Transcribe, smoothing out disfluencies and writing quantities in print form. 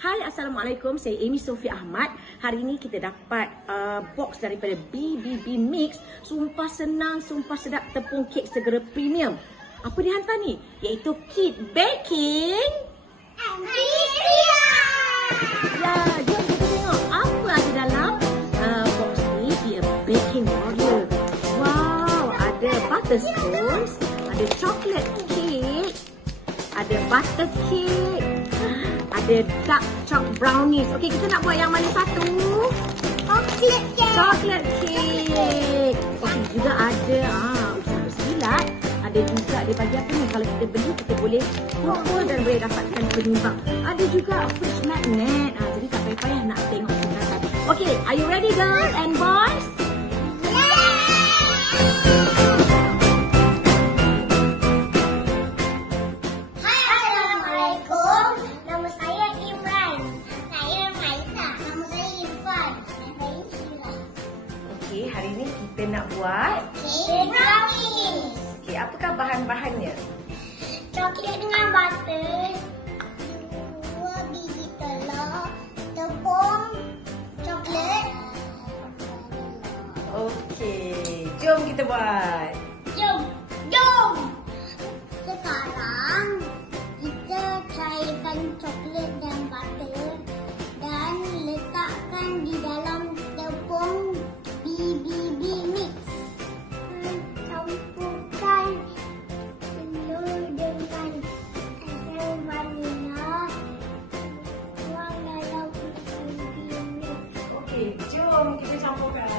Hai, Assalamualaikum. Saya Amy Sofia Ahmad. Hari ini kita dapat box daripada BBB Mix. Sumpah senang, sumpah sedap tepung kek segera premium. Apa dia hantar ni? Iaitu kit baking and ya, jom kita tengok apa ada dalam box ni. Dia baking warrior. Wow, ada butterscotch, ada chocolate cake, ada butter cake, ada dark chocolate brownies. Okey, kita nak buat yang mana satu? Chocolate cake. Chocolate cake. Okey, juga ada usaha bersilat. Ada juga dia bagi apa ni? Kalau kita beli, kita boleh kumpul dan boleh dapatkan penyumbang. Ada juga fridge magnet. Jadi tak payah-payah nak tengok singkatan. Okey, are you ready girls and boys? Hari ini kita nak buat kek brownies. Okey, apakah bahan-bahannya? Coklat dengan butter, 2 biji telur, tepung coklat. Okey, jom kita buat. Jom. Sekarang kita cairkan coklat dan butter dan letakkan di dalam tepung BBB Mix. Campurkan telur dengan asam vanila. Tuang dalam BBB Mix. Okey, jom kita campurkan.